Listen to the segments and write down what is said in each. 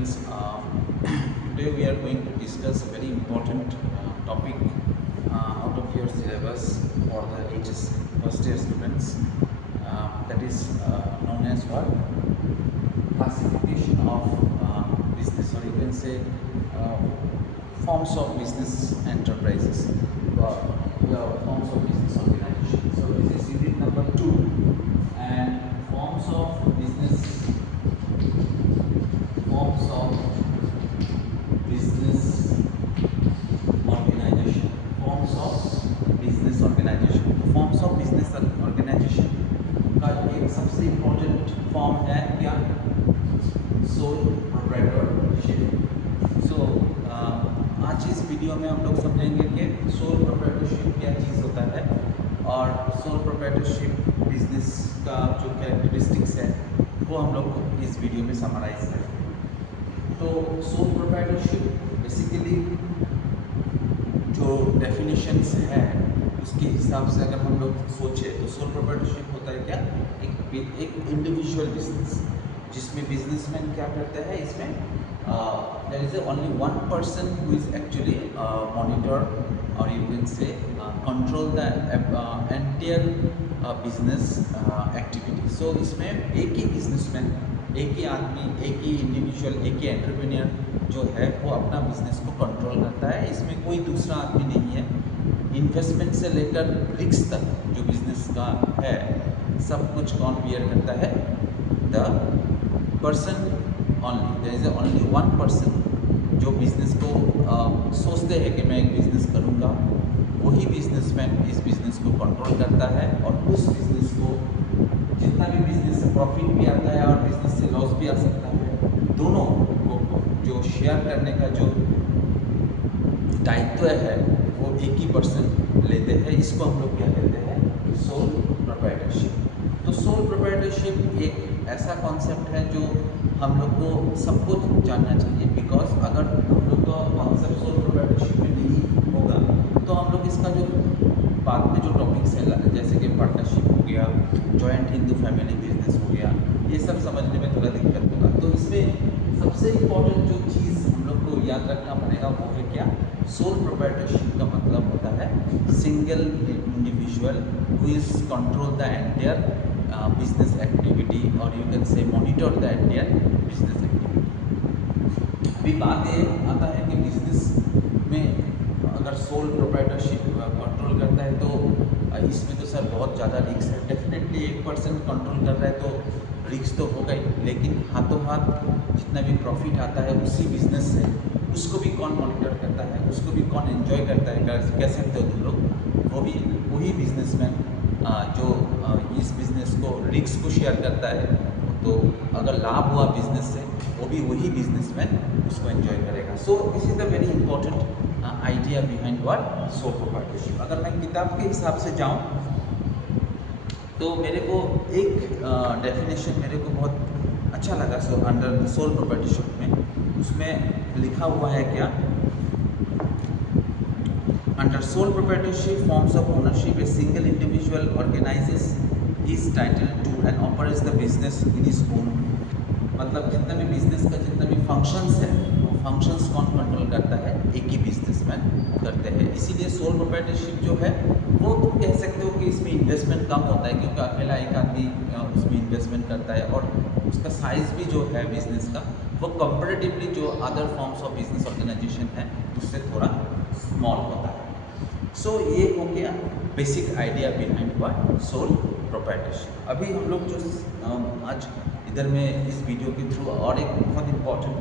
students, today we are going to discuss a very important topic out of your syllabus for the HS first year students, that is known as what? Classification of business, or you can say forms of business enterprises, forms of business organization. So this is unit number 2, and forms of business organization. Forms of business organization. Forms of business organization का एक सबसे important form है क्या? Sole proprietorship. सो आज इस video में हम लोग समझेंगे कि सोल प्रोप्राइटरशिप क्या चीज़ होता है और सोल प्रोप्राइटरशिप बिजनेस का जो कैरेक्टरिस्टिक्स है वो हम लोग इस वीडियो में समराइज करेंगे। तो सोल प्रोप्राइटरशिप बेसिकली जो डेफिनेशंस है उसके हिसाब से अगर हम लोग सोचें तो सोल प्रोप्राइटरशिप होता है क्या? एक इंडिविजुअल बिजनेस जिसमें बिजनेसमैन क्या करता है, इसमें there is only one person who is actually monitor और you can say control the entire business activity. So इसमें एक ही बिजनेसमैन, एक ही आदमी, एक ही इंडिविजुअल, एक ही एंटरप्रेन्योर जो है वो अपना बिजनेस को कंट्रोल करता है। इसमें कोई दूसरा आदमी नहीं है। इन्वेस्टमेंट से लेकर रिस्क तक जो बिजनेस का है सब कुछ कौन बियर करता है? The person only. There is only one person जो बिजनेस को सोचते हैं कि मैं एक बिजनेस करूँगा, वही बिजनेसमैन इस बिजनेस को कंट्रोल करता है और उस बिजनेस को जितना भी बिजनेस से प्रॉफिट भी आता है और बिजनेस से लॉस भी आ सकता है, दोनों को जो शेयर करने का जो दायित्व है वो एक ही पर्सन लेते हैं। इसको हम लोग क्या कहते हैं? Sole proprietorship. तो सोल प्रोप्राइटरशिप एक ऐसा कॉन्सेप्ट है जो हम लोग को सबको जानना चाहिए, बिकॉज अगर हम लोग का कॉन्सेप्ट सोल प्रोप्राइटरशिप में नहीं होगा तो हम लोग इसका जो बाद में जो टॉपिक्स है जैसे कि पार्टनरशिप हो गया, जॉइंट हिंदू फैमिली बिजनेस हो गया, ये सब समझने में थोड़ा दिक्कत होगा। तो इसमें सबसे इम्पोर्टेंट जो चीज़ हम लोग को याद रखना पड़ेगा वो है क्या? सोल प्रोप्राइटरशिप का मतलब होता है single individual who is control the entire business activity और you can say monitor the entire business activity. अभी बात ये आता है कि बिजनेस में अगर सोल प्रोप्राइटरशिप कंट्रोल करता है तो इसमें तो सर बहुत ज़्यादा रिस्क है। डेफिनेटली एक पर्सन कंट्रोल कर रहा है तो रिस्क तो होगा ही, लेकिन हाथों हाथ जितना भी प्रॉफिट आता है उसी बिजनेस से उसको भी कौन मॉनिटर करता है, उसको भी कौन एंजॉय करता है, कह सकते हो तुम लोग, वो भी वही बिजनेसमैन जो इस बिज़नेस को रिस्क को शेयर करता है। तो अगर लाभ हुआ बिजनेस से वो भी वही बिजनेसमैन उसको एंजॉय करेगा। So this is the very important idea behind what? Sole proprietorship. अगर मैं किताब के हिसाब से जाऊँ तो मेरे को एक डेफिनेशन मेरे को बहुत अच्छा लगा अंडर सोल प्रोप्राइटरशिप में। उसमें लिखा हुआ है क्या? Under sole proprietorship forms of ownership a single individual organises is title to and operates the business in his own. मतलब जितना भी बिजनेस का जितना भी फंक्शंस है वो फंक्शंस कौन कंट्रोल करता है? एक ही बिजनेसमैन करते हैं। इसीलिए सोल प्रोप्राइटरशिप जो है वो तुम कह सकते हो कि इसमें इन्वेस्टमेंट कम होता है, क्योंकि अकेला एक आदमी उसमें इन्वेस्टमेंट करता है और उसका साइज़ भी जो है बिजनेस का वो कंपेरेटिवली जो other forms of business organisation है उससे थोड़ा स्मॉल होता है। सो ये हो गया basic idea behind what? Sole proprietorship. अभी हम लोग जो आज इधर में इस वीडियो के थ्रू और एक बहुत इम्पॉर्टेंट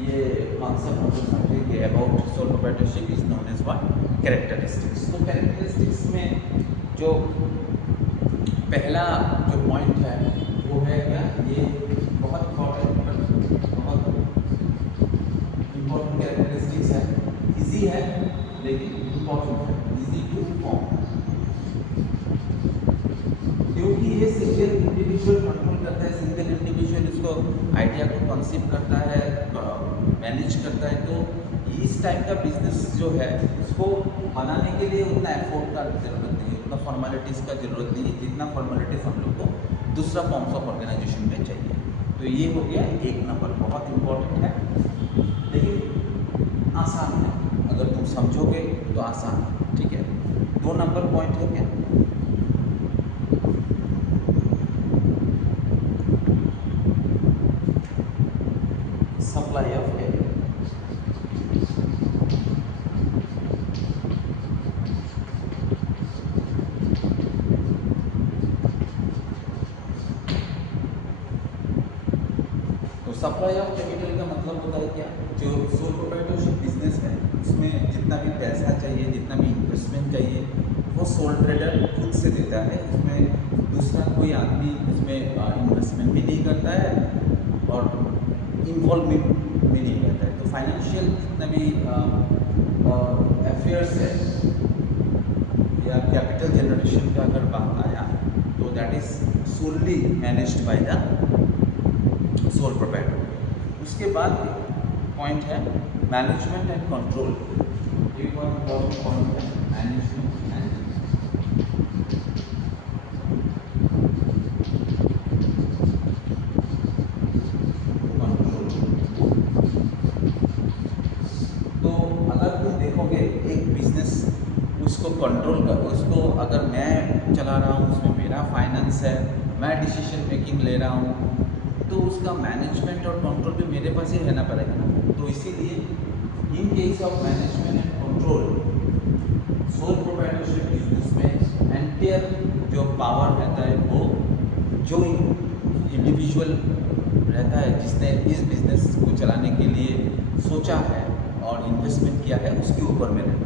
ये कॉन्सेप्ट हम लोग समझेंगे about sole proprietorship is known as what? Characteristics. तो कैरेक्टरिस्टिक्स में जो पहला जो पॉइंट है वो है क्या? ये बहुत इम्पोर्टेंट कैरेक्टरिस्टिक्स है। इजी है लेकिन इम्पोर्टेंट है, इजी टू फॉर्म, क्योंकि ये सिंगल इंडिविजुअल कंट्रोल करता है। सिंगल इंडिविजुअल इसको आइडिया को कंसीव करता है, मैनेज करता है। तो इस टाइप का बिजनेस जो है उसको बनाने के लिए उतना एफर्ट का जरूरत नहीं है, उतना फॉर्मेलिटीज़ का जरूरत नहीं है जितना फॉर्मेलिटीज़ हम लोग को दूसरा फॉर्म्स ऑफ ऑर्गेनाइजेशन में चाहिए। तो ये हो गया 1 नंबर, बहुत इम्पोर्टेंट है लेकिन आसान है, अगर तुम समझोगे तो आसान है, ठीक है। 2 नंबर पॉइंट है क्या, सप्लाई ऑफ एयर। तो सप्लाई ऑफ कैपिटल का मतलब होता है क्या, जो सोल प्रोप्राइटरशिप बिजनेस है उसमें जितना भी पैसा चाहिए, जितना भी इन्वेस्टमेंट चाहिए, वो सोल ट्रेडर खुद से देता है। उसमें दूसरा कोई आदमी इसमें इन्वेस्टमेंट भी नहीं करता है और इन्वॉल्वमेंट भी नहीं करता है। तो फाइनेंशियल जितना भी अफेयर्स है या कैपिटल जनरेशन का अगर बात आया तो that is solely managed by the sole proprietor. उसके बाद पॉइंट है मैनेजमेंट एंड कंट्रोल। एक और इम्पोर्टेंट पॉइंट है मैनेजमेंट एंड कंट्रोल। तो अगर तुम देखोगे एक बिजनेस, उसको कंट्रोल कर, उसको अगर मैं चला रहा हूँ, उसमें मेरा फाइनेंस है, मैं डिसीजन मेकिंग ले रहा हूँ, तो उसका मैनेजमेंट और कंट्रोल भी मेरे पास ही रहना पड़ेगा ना। तो इसीलिए इन case of management and control, sole proprietorship business में एंटायर जो पावर रहता है वो जो इंडिविजुअल रहता है जिसने इस बिजनेस को चलाने के लिए सोचा है और इन्वेस्टमेंट किया है, उसके ऊपर में रहता है।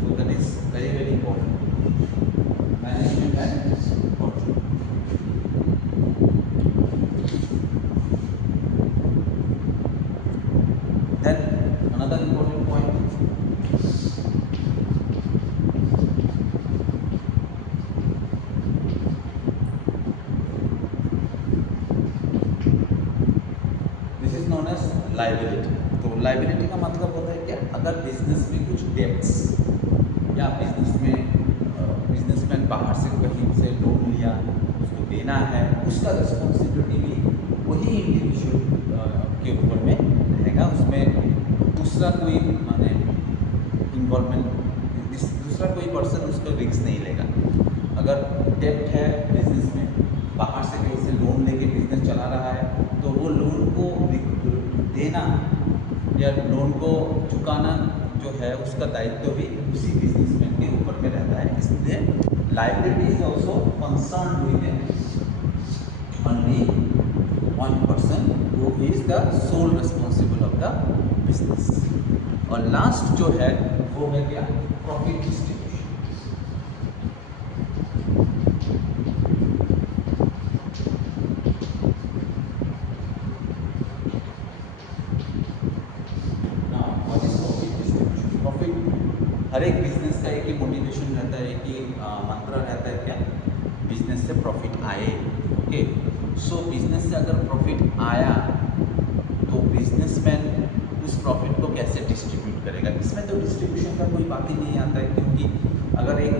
तो that is very very important, management and control. Then another important point, this is known as liability। तो liability का मतलब होता है क्या, अगर बिजनेस में कुछ डेब्ट्स या बिजनेसमैन बाहर से कहीं से लोन लिया, उसको देना है, उसका रिस्पॉन्सिबिलिटी भी वही इंडिविजुअल के ऊपर में रहेगा। उसमें दूसरा कोई माने इन्वॉल्वमेंट, दूसरा कोई पर्सन उसका रिस्क नहीं लेगा। अगर डेब्ट है बिजनेस में, बाहर से कहीं से लोन लेके बिजनेस चला रहा है, तो वो लोन को देना या लोन को चुकाना जो है उसका दायित्व भी उसी बिजनेसमैन के ऊपर में रहता है। इसलिए liability is also concern with only one person who is the sole responsible of the business. और लास्ट जो है वो है क्या, प्रॉफिट डिस्ट्रीब्यूशन। हर एक बिजनेस का एक ही मोटिवेशन रहता है, एक ही मंत्र रहता है क्या, बिजनेस से प्रॉफिट आए। ओके, सो बिजनेस से अगर प्रॉफिट आया तो बिजनेसमैन उस प्रॉफिट को कैसे डिस्ट्रीब्यूट करेगा। इसमें तो डिस्ट्रीब्यूशन का कोई बात ही नहीं आता है, क्योंकि अगर एक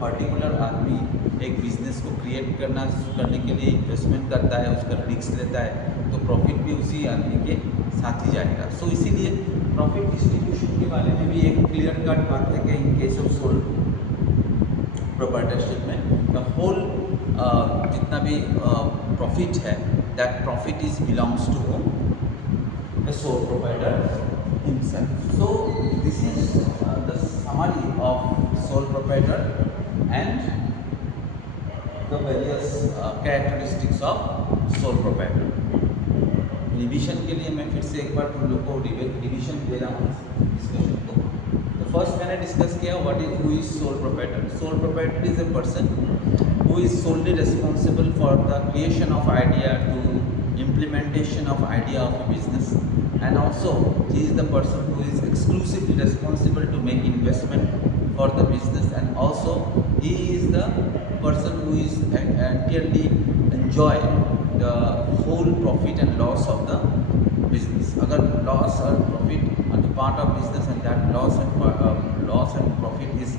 पर्टिकुलर आदमी एक बिजनेस को क्रिएट करने के लिए इन्वेस्टमेंट करता है, उसका रिस्क लेता है, तो प्रॉफिट भी उसी आदमी के साथ ही जाएगा। सो इसीलिए प्रॉफिट डिस्ट्रीब्यूशन के बारे में भी एक क्लियर कट बात है कि in case of sole proprietorship में द होल जितना भी प्रॉफिट है, that profit is belongs to home, the sole proprietor himself. So this is the summary of sole proprietor and the various characteristics of sole proprietor. Revision के लिए मैं फिर से एक बार तुम लोग को रिविजन दे रहा हूँ डिस्कशन को। तो फर्स्ट मैंने डिस्कस किया what is who is sole proprietor. Sole proprietor is a person who is solely responsible for the creation of idea to implementation of idea of a business, and also he is the person who is exclusively responsible to make investment for the business, and also he is the person who is entirely enjoy the whole profit and loss of the business. Agar loss or profit are the part of business, and that loss and profit is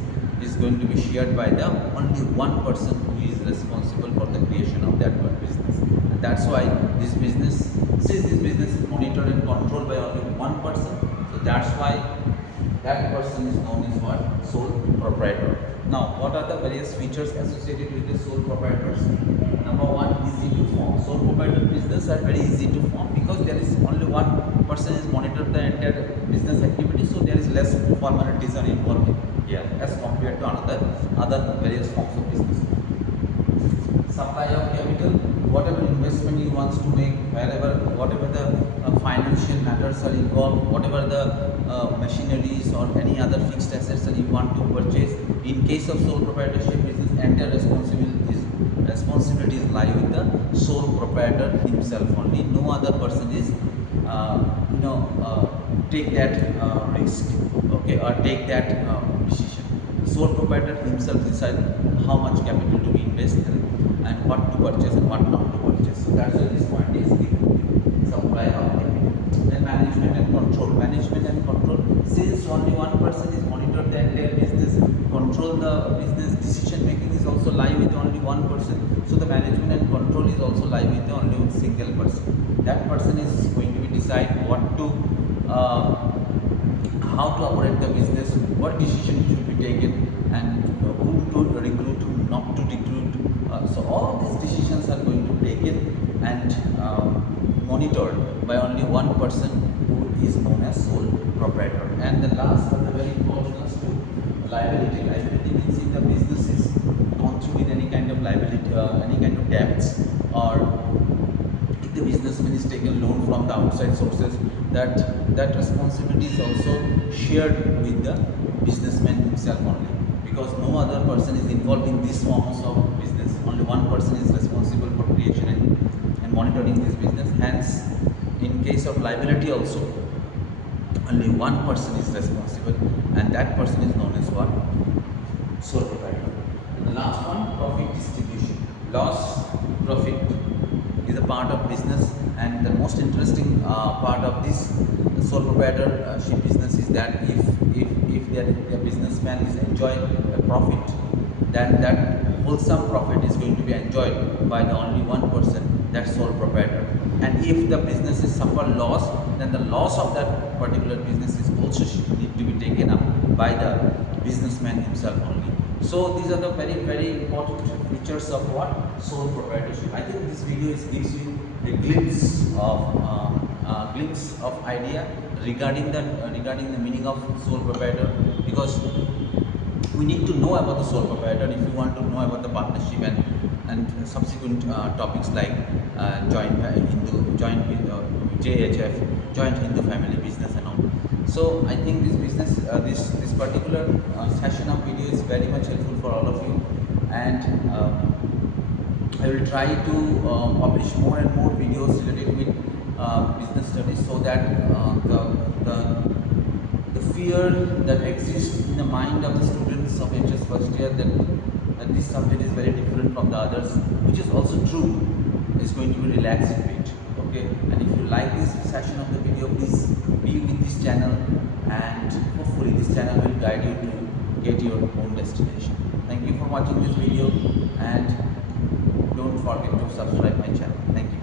going to be shared by the only one person who is responsible for the creation of that one business, and That's why this business, since this business is monitored and controlled by only one person, so that's why that person is known as what? Sole proprietor. Now, what are the various features associated with the sole proprietors? Number one, easy to form. Sole proprietor business are very easy to form because there is only one person is monitored the entire business activity, so there is less formalities are involved here as compared to other various forms of business. Supply of capital, whatever investment you want to make, whatever the financial matters are involved, whatever the machineries or any other fixed assets that you want to purchase. In case of sole proprietorship business, entire responsibilities lie with the sole proprietor himself only. No other person is take that risk, okay, or take that decision. Sole proprietor himself decides how much capital to be invested and what to purchase and what not to purchase. So that's why this point is the supply of capital. Then management and control. Management and control, since only one person is monitor the entire business, control the business, decision making is also lie with only one person. So the management and control is also lie with the only single person. That person is going to be decide what to how to operate the business, what decision should be taken, and whom to recruit, whom not to recruit. So all of these decisions are going to be taken and monitored by only one person who is known as sole proprietor. And the last but the very important is to liability. Liability means if the business is gone through with any kind of liability, any kind of debts, or if the businessman is taken loan from the outside sources, that responsibility is also shared with the businessman himself only, because no other person is involved in these forms of business. Only one person is responsible for creation and monitoring this business. Hence, in case of liability also, only one person is responsible, and that person is known as what? Sole proprietor. And the last one, profit distribution. Loss, profit is a part of business, and the most interesting part of this sole proprietorship business is that if the businessman is enjoying a profit, then that wholesome profit is going to be enjoyed by the only one person, that sole proprietor. And if the businesses suffer loss, then the loss of that particular business is also need to be taken up by the businessman himself only. So these are the very important features of what? Sole proprietorship. I think this video gives you a glimpse of idea regarding the meaning of sole proprietor, because we need to know about the sole proprietor if you want to know about the partnership and subsequent topics like JHF, joint Hindu family business and all. So I think this business, this particular session of video is very much helpful for all of you, and I will try to publish more and more videos related with business studies, so that the fear that exists in the mind of the students of HS first year that this subject is very different from the others, which is also true, is going to be relaxed a bit. Okay, and if you like this session of the video, please be with this channel, and hopefully this channel will guide you to get your own destination. Thank you for watching this video, and don't forget to subscribe my channel. Thank you.